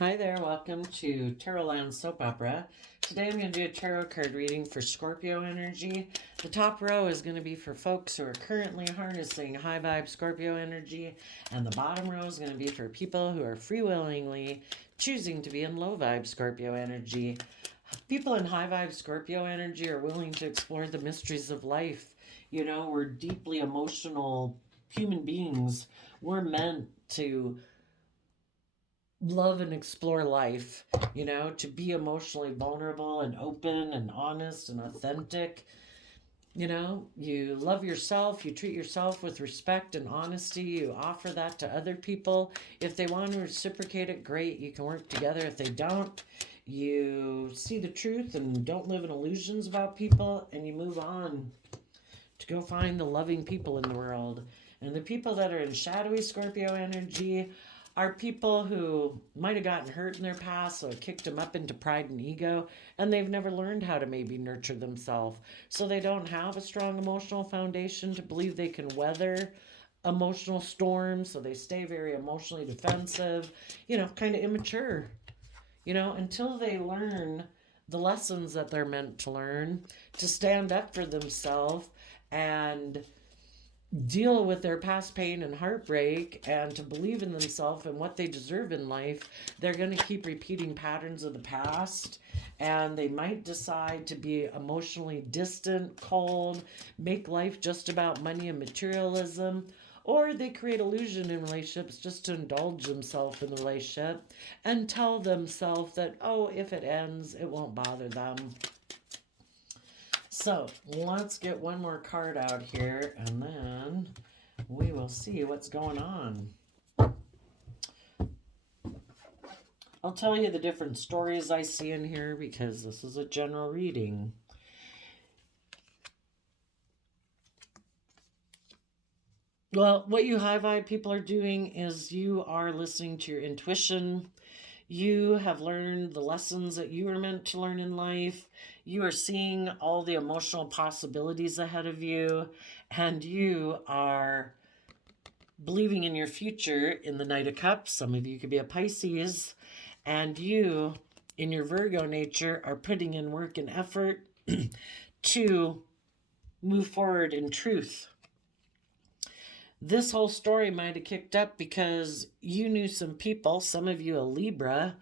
Hi there, welcome to Tarotland Soap Opera. Today I'm going to do a tarot card reading for Scorpio energy. The top row is going to be for folks who are currently harnessing high vibe Scorpio energy, and the bottom row is going to be for people who are freewillingly choosing to be in low vibe Scorpio energy. People in high vibe Scorpio energy are willing to explore the mysteries of life. You know, we're deeply emotional human beings. We're meant to love and explore life, to be emotionally vulnerable and open and honest and authentic. You love yourself, you treat yourself with respect and honesty, you offer that to other people. If they want to reciprocate it, great, you can work together. If they don't, you see the truth and don't live in illusions about people, and you move on to go find the loving people in the world. And the people that are in shadowy Scorpio energy are people who might have gotten hurt in their past, so it kicked them up into pride and ego, and they've never learned how to maybe nurture themselves. So they don't have a strong emotional foundation to believe they can weather emotional storms, so they stay very emotionally defensive, kind of immature, until they learn the lessons that they're meant to learn to stand up for themselves and deal with their past pain and heartbreak and to believe in themselves and what they deserve in life. They're going to keep repeating patterns of the past, and they might decide to be emotionally distant, cold, make life just about money and materialism, or they create illusion in relationships just to indulge themselves in the relationship and tell themselves that, oh, if it ends, it won't bother them. So let's get one more card out here, and then we will see what's going on. I'll tell you the different stories I see in here because this is a general reading. Well, what you high vibe people are doing is you are listening to your intuition. You have learned the lessons that you were meant to learn in life. You are seeing all the emotional possibilities ahead of you, and you are believing in your future in the Knight of Cups. Some of you could be a Pisces, and you, in your Virgo nature, are putting in work and effort to move forward in truth. This whole story might have kicked up because you knew some people, some of you a Libra,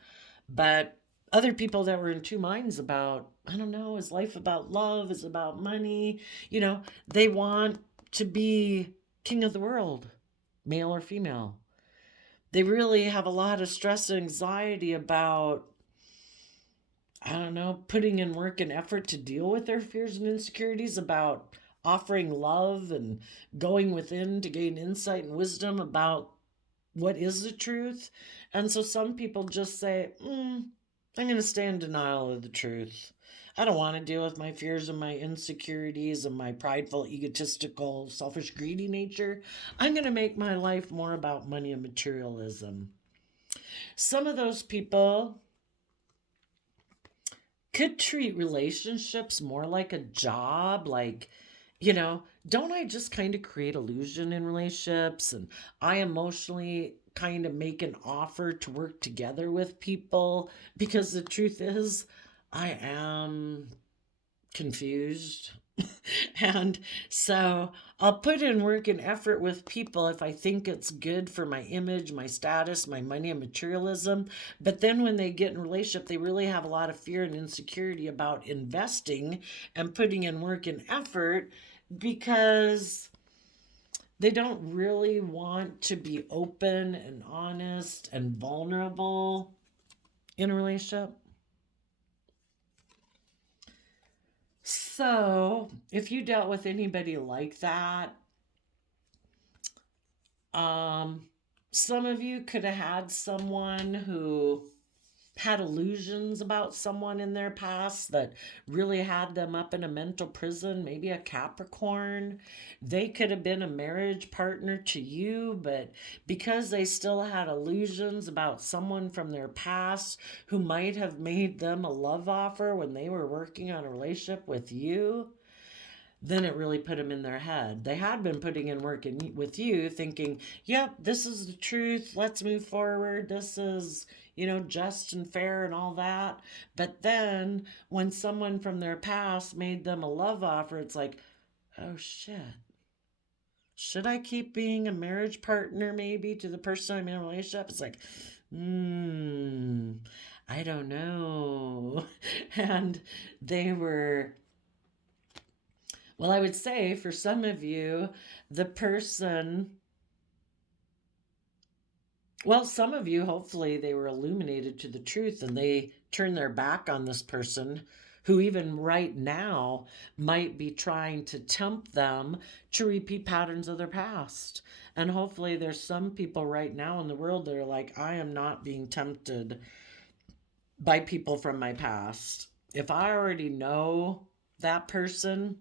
but other people that were in two minds about, I don't know, is life about love? Is it about money? They want to be king of the world, male or female. They really have a lot of stress and anxiety about, I don't know, putting in work and effort to deal with their fears and insecurities, about offering love and going within to gain insight and wisdom about what is the truth. And so some people just say, I'm going to stay in denial of the truth. I don't want to deal with my fears and my insecurities and my prideful, egotistical, selfish, greedy nature. I'm going to make my life more about money and materialism. Some of those people could treat relationships more like a job, like, don't I just kind of create illusion in relationships, and I emotionally kind of make an offer to work together with people because the truth is I am confused. And so I'll put in work and effort with people if I think it's good for my image, my status, my money, and materialism. But then when they get in a relationship, they really have a lot of fear and insecurity about investing and putting in work and effort because they don't really want to be open and honest and vulnerable in a relationship. So, if you dealt with anybody like that, some of you could have had someone who had illusions about someone in their past that really had them up in a mental prison, maybe a Capricorn. They could have been a marriage partner to you, but because they still had illusions about someone from their past who might have made them a love offer when they were working on a relationship with you, then it really put them in their head. They had been putting in work with you, thinking, yep, this is the truth. Let's move forward. This is, just and fair and all that. But then when someone from their past made them a love offer, it's like, oh shit. Should I keep being a marriage partner maybe to the person I'm in a relationship? It's like, I don't know. And they were, well, I would say for some of you, the person, well, some of you, hopefully, they were illuminated to the truth and they turned their back on this person who, even right now, might be trying to tempt them to repeat patterns of their past. And hopefully, there's some people right now in the world that are like, I am not being tempted by people from my past. If I already know that person,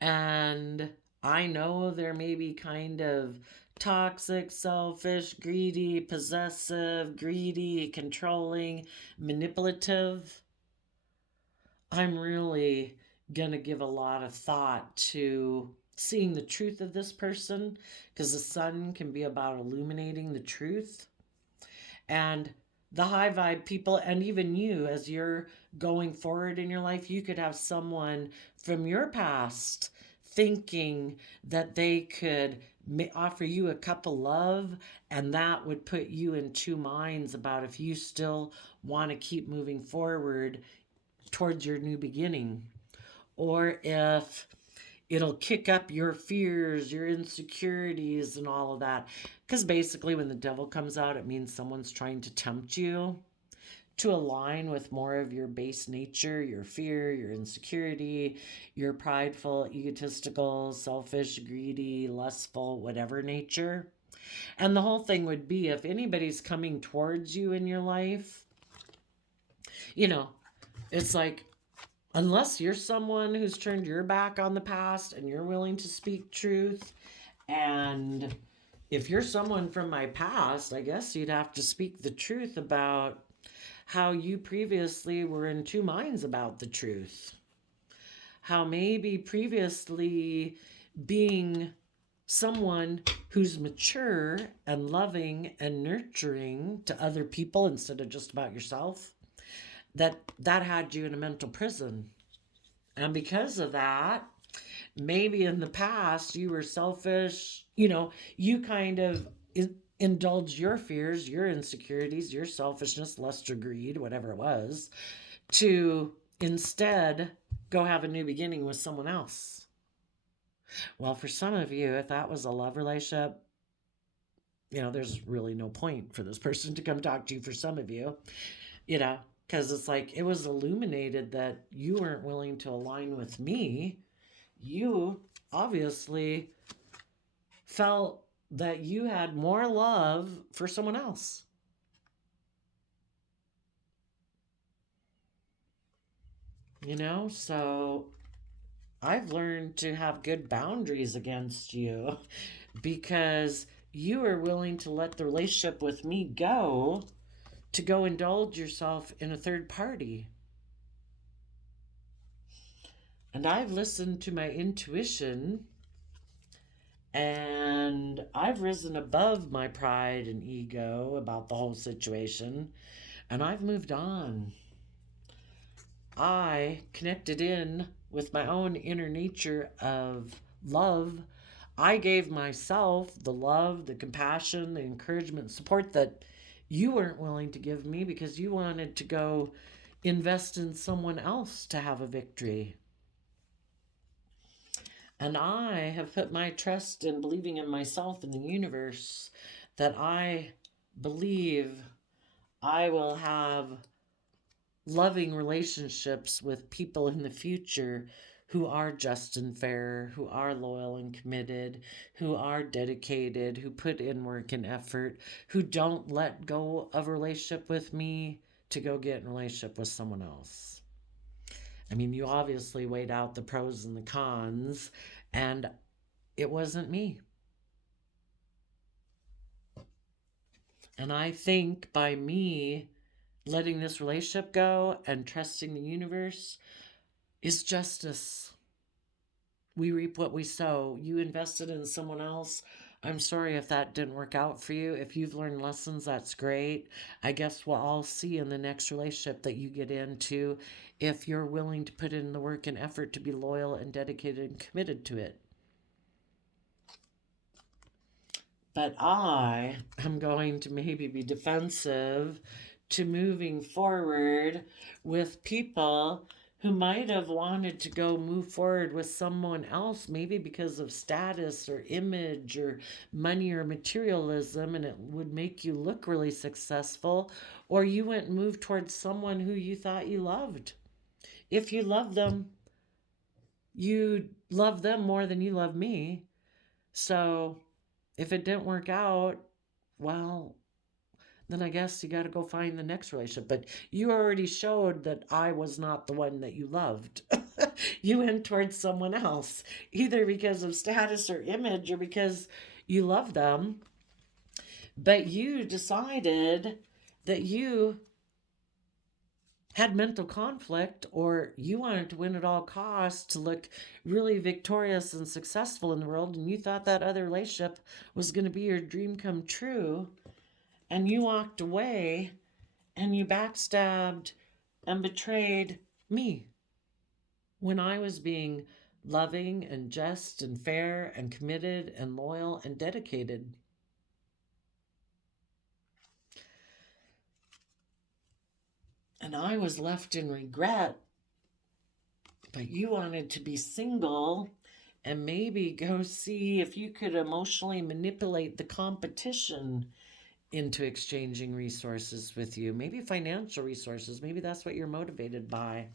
and I know they're maybe kind of toxic, selfish, greedy, possessive, greedy, controlling, manipulative, I'm really going to give a lot of thought to seeing the truth of this person, because the sun can be about illuminating the truth. And the high vibe people, and even you, as you're going forward in your life, you could have someone from your past thinking that they could offer you a cup of love, and that would put you in two minds about if you still want to keep moving forward towards your new beginning, or if it'll kick up your fears, your insecurities, and all of that. Because basically, when the devil comes out, it means someone's trying to tempt you to align with more of your base nature, your fear, your insecurity, your prideful, egotistical, selfish, greedy, lustful, whatever nature. And the whole thing would be, if anybody's coming towards you in your life, it's like, unless you're someone who's turned your back on the past and you're willing to speak truth, and if you're someone from my past, I guess you'd have to speak the truth about how you previously were in two minds about the truth. How maybe previously, being someone who's mature and loving and nurturing to other people instead of just about yourself, that had you in a mental prison. And because of that, maybe in the past you were selfish, you kind of indulge your fears, your insecurities, your selfishness, lust, or greed, whatever it was, to instead go have a new beginning with someone else. Well, for some of you, if that was a love relationship, there's really no point for this person to come talk to you. For some of you, because it's like, it was illuminated that you weren't willing to align with me. You obviously felt that you had more love for someone else. So I've learned to have good boundaries against you because you are willing to let the relationship with me go to go indulge yourself in a third party. And I've listened to my intuition, and I've risen above my pride and ego about the whole situation, and I've moved on. I connected in with my own inner nature of love. I gave myself the love, the compassion, the encouragement, support that you weren't willing to give me because you wanted to go invest in someone else to have a victory. And I have put my trust in believing in myself and the universe, that I believe I will have loving relationships with people in the future who are just and fair, who are loyal and committed, who are dedicated, who put in work and effort, who don't let go of a relationship with me to go get in a relationship with someone else. I mean, you obviously weighed out the pros and the cons, and it wasn't me. And I think by me letting this relationship go and trusting the universe is justice. We reap what we sow. You invested in someone else. I'm sorry if that didn't work out for you. If you've learned lessons, that's great. I guess we'll all see in the next relationship that you get into if you're willing to put in the work and effort to be loyal and dedicated and committed to it. But I am going to maybe be defensive to moving forward with people who might have wanted to go move forward with someone else, maybe because of status or image or money or materialism, and it would make you look really successful, or you went and moved towards someone who you thought you loved. If you love them, you love them more than you love me. So if it didn't work out, well, then I guess you got to go find the next relationship. But you already showed that I was not the one that you loved. You went towards someone else, either because of status or image or because you love them. But you decided that you had mental conflict, or you wanted to win at all costs to look really victorious and successful in the world, and you thought that other relationship was going to be your dream come true, and you walked away and you backstabbed and betrayed me when I was being loving and just and fair and committed and loyal and dedicated. And I was left in regret, but you wanted to be single and maybe go see if you could emotionally manipulate the competition into exchanging resources with you, maybe financial resources. Maybe that's what you're motivated by.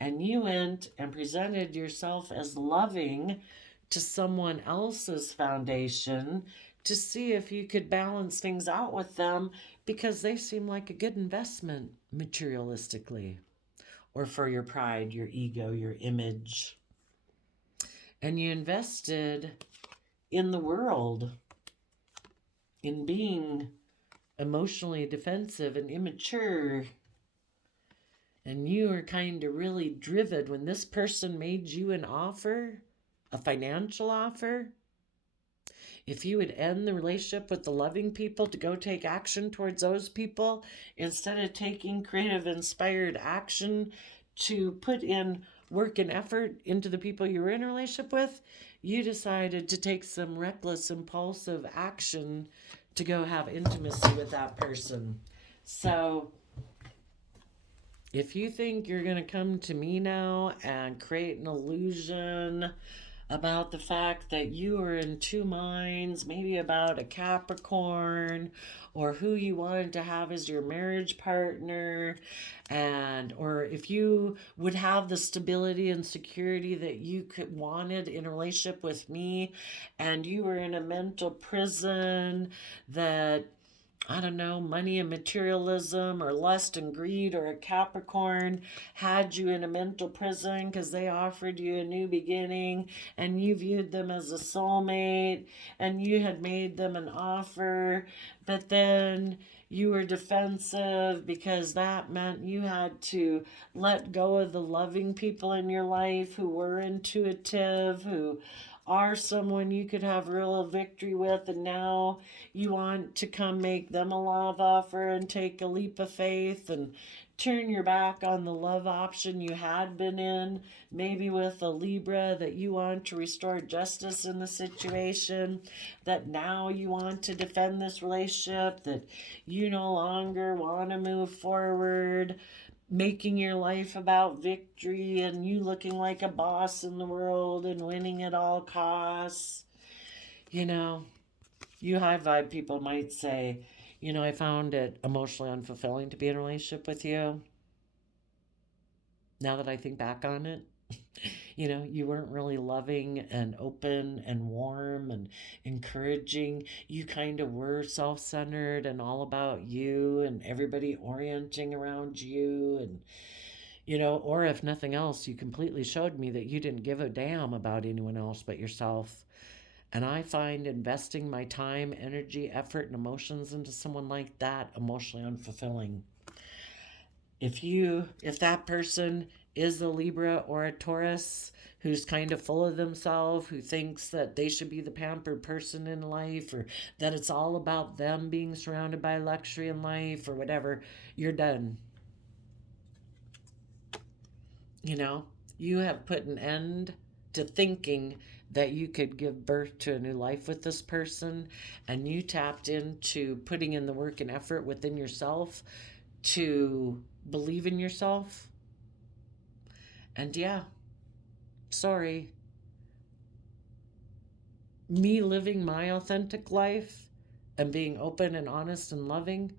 And you went and presented yourself as loving to someone else's foundation to see if you could balance things out with them because they seem like a good investment materialistically, or for your pride, your ego, your image. And you invested in the world, in being emotionally defensive and immature. And you were kind of really driven when this person made you an offer, a financial offer. If you would end the relationship with the loving people to go take action towards those people, instead of taking creative, inspired action to put in work and effort into the people you were in a relationship with, you decided to take some reckless, impulsive action to go have intimacy with that person. So if you think you're going to come to me now and create an illusion about the fact that you are in two minds, maybe about a Capricorn or who you wanted to have as your marriage partner, and or if you would have the stability and security that you could wanted in a relationship with me, and you were in a mental prison that, I don't know, money and materialism or lust and greed or a Capricorn had you in a mental prison because they offered you a new beginning and you viewed them as a soulmate and you had made them an offer, but then you were defensive because that meant you had to let go of the loving people in your life who were intuitive, who are someone you could have real victory with, and now you want to come make them a love offer and take a leap of faith and turn your back on the love option you had been in, maybe with a Libra that you want to restore justice in the situation, that now you want to defend this relationship, that you no longer want to move forward, making your life about victory and you looking like a boss in the world and winning at all costs. You know, you high vibe people might say, you know, I found it emotionally unfulfilling to be in a relationship with you. Now that I think back on it, you know, you weren't really loving and open and warm and encouraging. You kind of were self centered and all about you and everybody orienting around you. And, you know, or if nothing else, you completely showed me that you didn't give a damn about anyone else but yourself. And I find investing my time, energy, effort, and emotions into someone like that emotionally unfulfilling. If that person is a Libra or a Taurus who's kind of full of themselves, who thinks that they should be the pampered person in life, or that it's all about them being surrounded by luxury in life or whatever, you're done. You know, you have put an end to thinking that you could give birth to a new life with this person, and you tapped into putting in the work and effort within yourself to believe in yourself. And yeah, sorry. Me living my authentic life and being open and honest and loving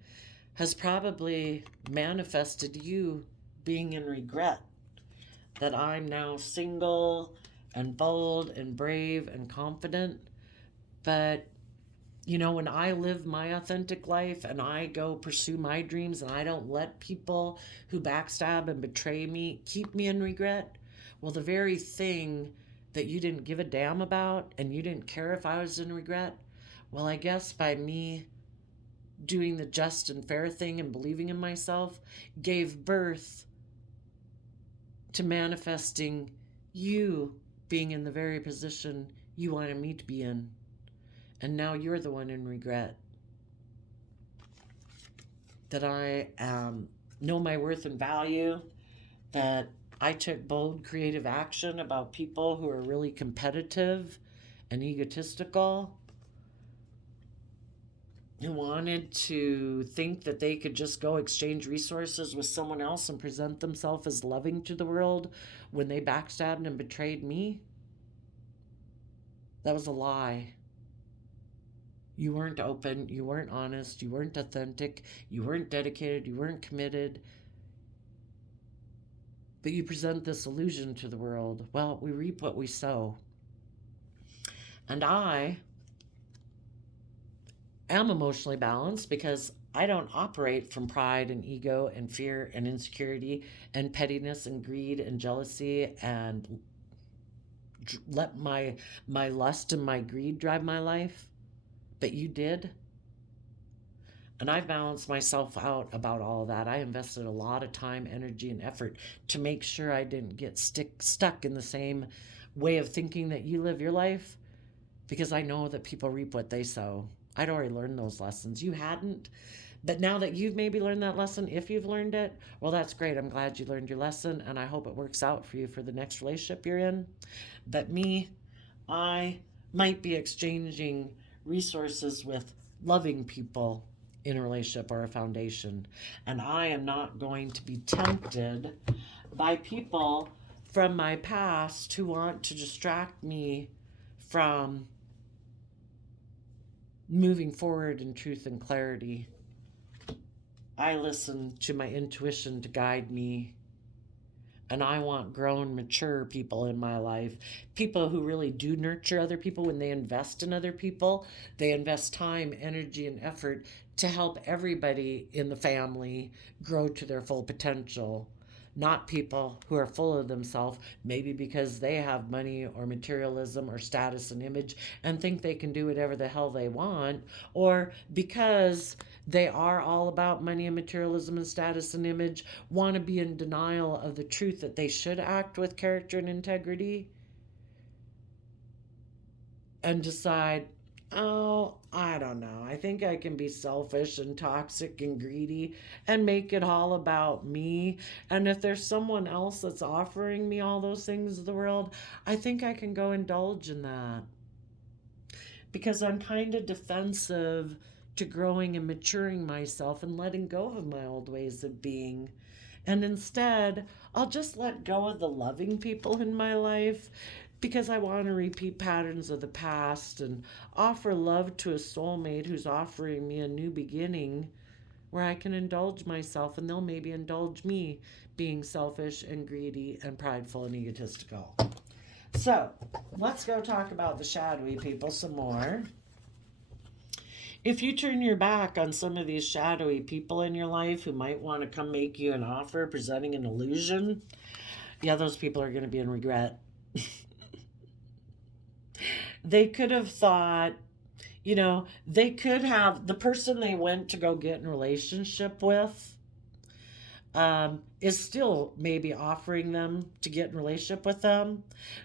has probably manifested you being in regret that I'm now single and bold and brave and confident. But, you know, when I live my authentic life and I go pursue my dreams and I don't let people who backstab and betray me keep me in regret, well, the very thing that you didn't give a damn about and you didn't care if I was in regret, well, I guess by me doing the just and fair thing and believing in myself gave birth to manifesting you being in the very position you wanted me to be in. And now you're the one in regret. That I know my worth and value, that I took bold, creative action about people who are really competitive and egotistical, who wanted to think that they could just go exchange resources with someone else and present themselves as loving to the world when they backstabbed and betrayed me. That was a lie. You weren't open, you weren't honest, you weren't authentic, you weren't dedicated, you weren't committed. But you present this illusion to the world. Well, we reap what we sow. And I am emotionally balanced because I don't operate from pride and ego and fear and insecurity and pettiness and greed and jealousy and let my lust and my greed drive my life. But you did. And I've balanced myself out about all of that. I invested a lot of time, energy, and effort to make sure I didn't get stuck in the same way of thinking that you live your life, because I know that people reap what they sow. I'd already learned those lessons. You hadn't. But now that you've maybe learned that lesson, if you've learned it, well, that's great. I'm glad you learned your lesson, and I hope it works out for you for the next relationship you're in. But me, I might be exchanging resources with loving people in a relationship or a foundation. And I am not going to be tempted by people from my past who want to distract me from moving forward in truth and clarity. I listen to my intuition to guide me. And I want grown, mature people in my life. People who really do nurture other people. When they invest in other people, they invest time, energy, and effort to help everybody in the family grow to their full potential. Not people who are full of themselves, maybe because they have money or materialism or status and image and think they can do whatever the hell they want, or because they are all about money and materialism and status and image, want to be in denial of the truth that they should act with character and integrity, and decide, oh, I don't know, I think I can be selfish and toxic and greedy and make it all about me. And if there's someone else that's offering me all those things in the world, I think I can go indulge in that. Because I'm kind of defensive to growing and maturing myself and letting go of my old ways of being. And instead, I'll just let go of the loving people in my life, because I want to repeat patterns of the past and offer love to a soulmate who's offering me a new beginning where I can indulge myself and they'll maybe indulge me being selfish and greedy and prideful and egotistical. So let's go talk about the shadowy people some more. If you turn your back on some of these shadowy people in your life who might want to come make you an offer presenting an illusion, yeah, those people are going to be in regret. They could have thought, they could have, the person they went to go get in a relationship with is still maybe offering them to get in a relationship with them.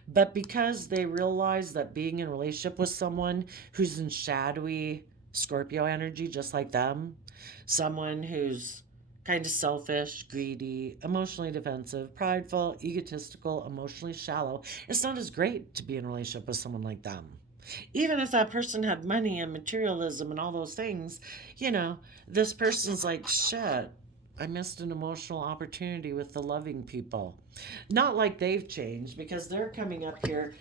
But because they realize that being in a relationship with someone who's in shadowy Scorpio energy, just like them, someone who's kind of selfish, greedy, emotionally defensive, prideful, egotistical, emotionally shallow, it's not as great to be in a relationship with someone like them. Even if that person had money and materialism and all those things, you know, this person's like, shit, I missed an emotional opportunity with the loving people. Not like they've changed because they're coming up here.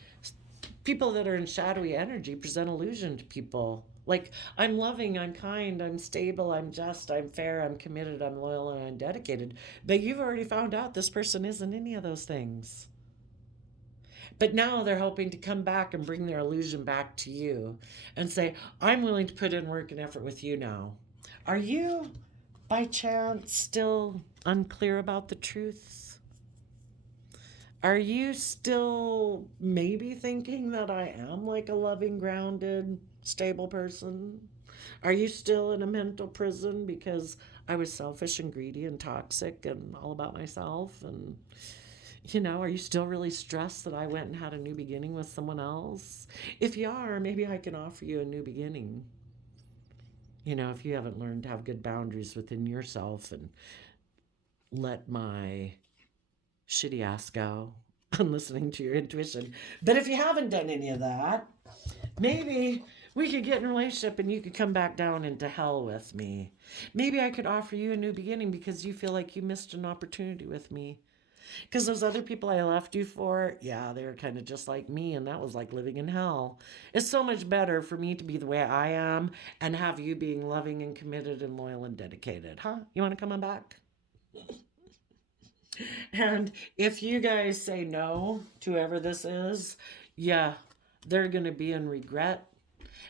People that are in shadowy energy present illusion to people. Like, I'm loving, I'm kind, I'm stable, I'm just, I'm fair, I'm committed, I'm loyal, and I'm dedicated. But you've already found out this person isn't any of those things. But now they're hoping to come back and bring their illusion back to you and say, I'm willing to put in work and effort with you now. Are you, by chance, still unclear about the truth? Are you still maybe thinking that I am like a loving, grounded, stable person? Are you still in a mental prison because I was selfish and greedy and toxic and all about myself? And, you know, are you still really stressed that I went and had a new beginning with someone else? If you are, maybe I can offer you a new beginning. You know, if you haven't learned to have good boundaries within yourself and let my shitty ass go on listening to your intuition. But if you haven't done any of that, maybe we could get in a relationship and you could come back down into hell with me. Maybe I could offer you a new beginning because you feel like you missed an opportunity with me. Because those other people I left you for, yeah, they were kind of just like me, and that was like living in hell. It's so much better for me to be the way I am and have you being loving and committed and loyal and dedicated. Huh? You want to come on back? And if you guys say no to whoever this is, yeah, they're going to be in regret.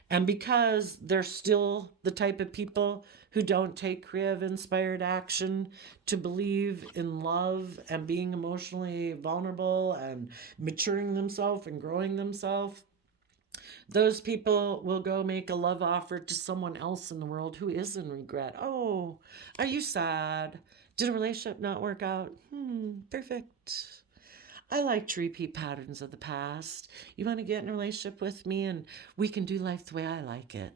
And because they're still the type of people who don't take creative, inspired action to believe in love and being emotionally vulnerable and maturing themselves and growing themselves, those people will go make a love offer to someone else in the world who is in regret. Oh, are you sad? Did a relationship not work out? Perfect. I like to repeat patterns of the past. You want to get in a relationship with me and we can do life the way I like it.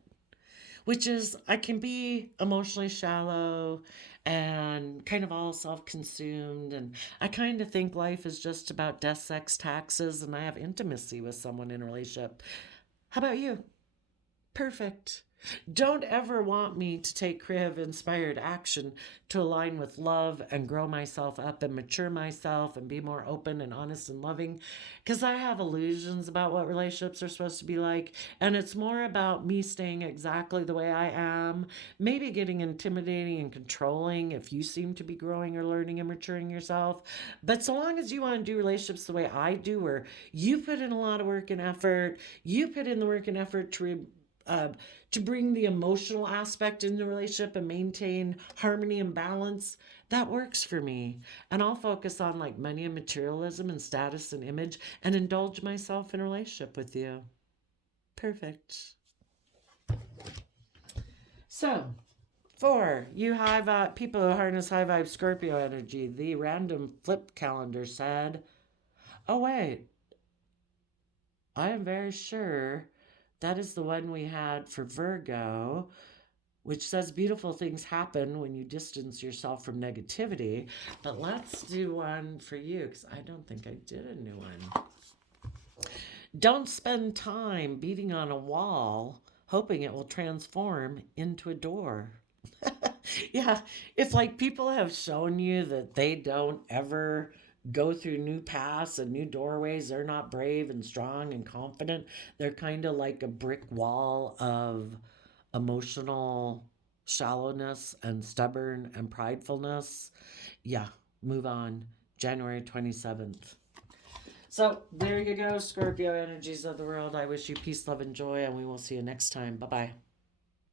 Which is, I can be emotionally shallow and kind of all self consumed. And I kind of think life is just about death, sex, taxes, and I have intimacy with someone in a relationship. How about you? Perfect. Don't ever want me to take creative, inspired action to align with love and grow myself up and mature myself and be more open and honest and loving. Because I have illusions about what relationships are supposed to be like. And it's more about me staying exactly the way I am, maybe getting intimidating and controlling if you seem to be growing or learning and maturing yourself. But so long as you want to do relationships the way I do, where you put in a lot of work and effort, you put in the work and effort to bring the emotional aspect in the relationship and maintain harmony and balance, that works for me. And I'll focus on like money and materialism and status and image and indulge myself in a relationship with you. Perfect. So, for you high vibe people who harness high vibe Scorpio energy, the random flip calendar said, "Oh wait, I am very sure that is the one we had for Virgo, which says beautiful things happen when you distance yourself from negativity." But let's do one for you because I don't think I did a new one. Don't spend time beating on a wall hoping it will transform into a door. Yeah, if like people have shown you that they don't ever go through new paths and new doorways, they're not brave and strong and confident, they're kind of like a brick wall of emotional shallowness and stubborn and pridefulness. Yeah, move on. January 27th. So there you go, Scorpio energies of the world. I wish you peace, love, and joy, and we will see you next time. Bye bye.